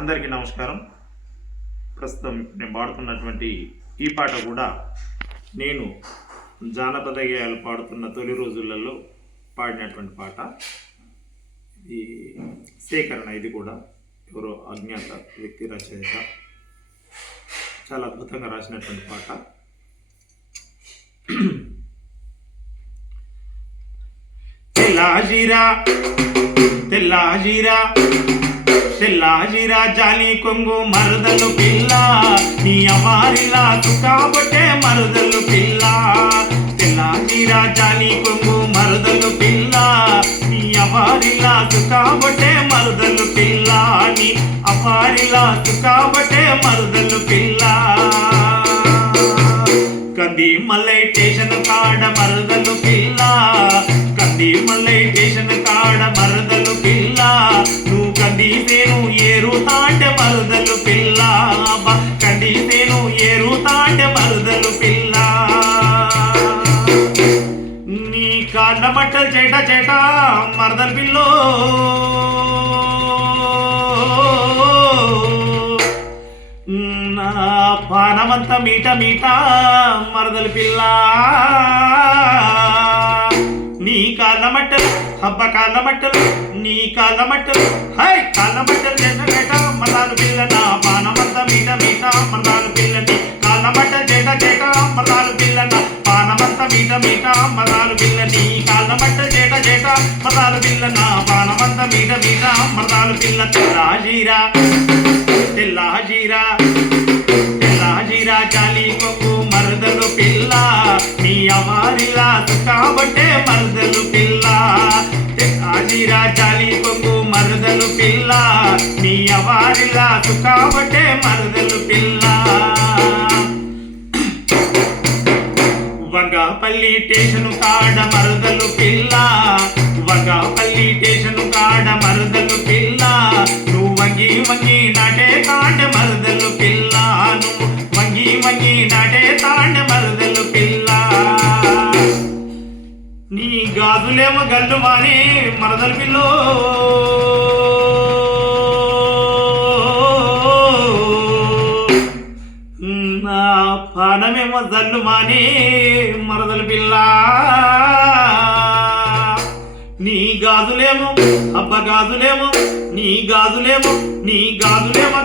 అందరికీ నమస్కారం. ప్రస్తుతం నేను పాడుతున్నటువంటి ఈ పాట కూడా నేను జానపద గేయాలు పాడుతున్న తొలి రోజులలో పాడినటువంటి పాట. ఈ సేకరణ ఇది కూడా ఎవరో అజ్ఞాత వ్యక్తి రచయిత చాలా అద్భుతంగా రాసినటువంటి పాట. తెల్లాజిరా జాలి కొంగు మరదలు పిల్ల, నీ అవారిలా కాబట్టే మరదలు పిల్ల. తెల్లాజిరా జాలి కొంగు మరదలు పిల్ల, నీ అవారిలా కాబట్టే మరదలు పిల్ల. నీ అవారిలా కాబట్టే మరదలు పిల్ల. కంది మల్లై స్టేషన్ కాడ మరదలు పిల్ల, కంది మల్లై స్టేషన్ కాడ మరదలు పిల్ల. నువ్వు కందిసేను ఏరుతాంటే మరదలు పిల్ల, కందిసేను ఏరుతాంటే మరదలు పిల్ల. నీ కాళ్ళ బట్టలు చేట మరదలు పిల్లో, నా పానమంత మీట మరదలు పిల్ల. నీ కాళ్ళ మట్టలు హబ్బ కాళ్ళ మట్టలు, నీ కాళ్ళ మట్టలు హై కాళ్ళ మట్టలు చేట మరదాలు పిల్ల. నా పానమంత మీట మరదాలు పిల్ల. నీ కాళ్ళ మట్టలు చేట మరదాలు పిల్ల. నా పానమంత మీట మరదాలు పిల్ల. నీ కాళ్ళ మట్టలు చేట మరదాలు పిల్ల. నా పానమంత మీట మరదాలు పిల్ల. తెల్లాజిరా జాలి కొంగు మరదలు పిల్ల, నీ అవారిలా కాబట్టే మరదలు పిల్ల. తెల్లాజిరా జాలి కొంగు మరదలు పిల్ల, నీ అవారిలా కాబట్టే మరదలు పిల్ల. వంగపల్లి స్టేషన్ కాడ మరదలు పిల్ల, వంగపల్లి స్టేషన్ కాడ మరదలు పిల్ల. నువ్వు వంగి నాటే కాండ మరదలు పిల్ల, నువ్వు వంగి నాటే కాండ మరదలు పిల్ల. నీ గాజులేమో గల్లు మాని మరదలు పిల్లో, నా పానమేమో జల్లు మాని మరదలు పిల్ల. నీ గాజులేమో అబ్బ గాజులేమో, నీ గాజులేమో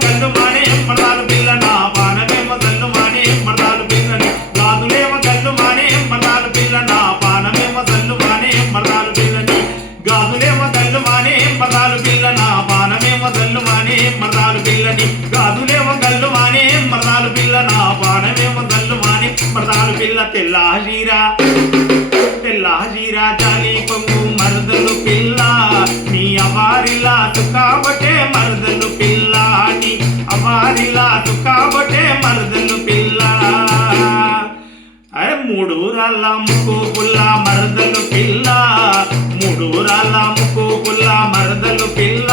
గల్లు మానే మరదాలు పిల్ల. నా పానమేమో జల్లు మానే మరదాలు పిల్ల. నీ గాజులేమో గల్లు మానే మరదాలు పిల్ల. నా పానమేమో జల్లు మానే మరదాలు పిల్ల. నీ గాజులేమో గల్లు మానే మరదాలు పిల్ల. నా పానమేమో జల్లు మానే మరదాలు పిల్ల. నీ గాజులేమో గల్లు మానే మరదాలు పిల్ల. నా పానమేమో జల్లు మానే మరదాలు పిల్ల. తెల్లాజిరా జాలి కొంగు మరదలు పిల్ల, నీ అవారిలా కాబట్టే మరదలు పిల్ల. నీ అవారిలా కాబట్టే మరదలు పిల్ల. మూడు రాళ్ళ ముక్కు పుల్ల మరదలు పిల్ల, మూడు రాళ్ళ ముక్కు పుల్ల మరదలు పిల్ల.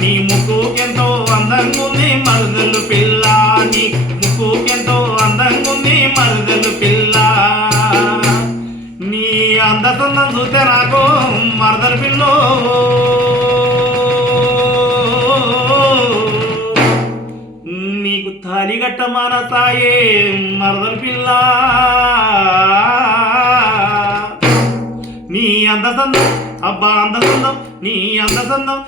నీ ముక్కుకెంతో అందంగా ఉంది మరదలు పిల్ల, నీ ముక్కుకెంతో అందంగా ఉంది మరదలు పిల్ల. నీ అందతనం చూస్తే నాకు మరదలు పిల్లో, నీకు తాలిగట్ట మనసాయే మరదలు పిల్ల. నీ అందసందం అబ్బా అందసందం, నీ అందసందం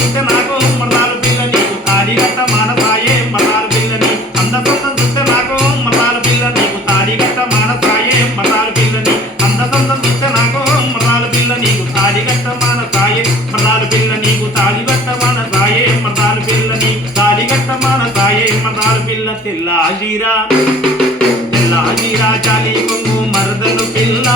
చూస్తే నాకు మరదాలు పిల్ల. నీకు తాలిగట్ట మనసాయే మరదాలు పిల్ల. నీ అందసందం చూస్తే నాకు మరదాలు పిల్ల. నీకు తాలిగట్ట మనసాయే మరదాలు పిల్ల. నీ అందసందం చూస్తే నాకు మరదాలు పిల్ల. నీకు తాలిగట్ట మనసాయే మరదాలు పిల్ల. నీకు తాలిగట్ట మనసాయే మరదాలు పిల్ల. నీ తాలిగట్ట మనసాయే మరదాలు పిల్ల. తెల్లాజిరా జాలి కొంగు మరదలు పిల్ల,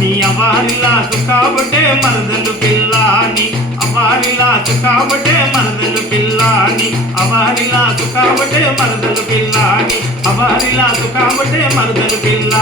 నీ అవారిలా కాబట్టే మరదలు పిల్ల. నీ అవారిలా కాబట్టే మరదలు పిల్ల. నీ అవారిలా కాబట్టే మరదలు పిల్ల. నీ అవారిలా కాబట్టే మరదలు పిల్ల.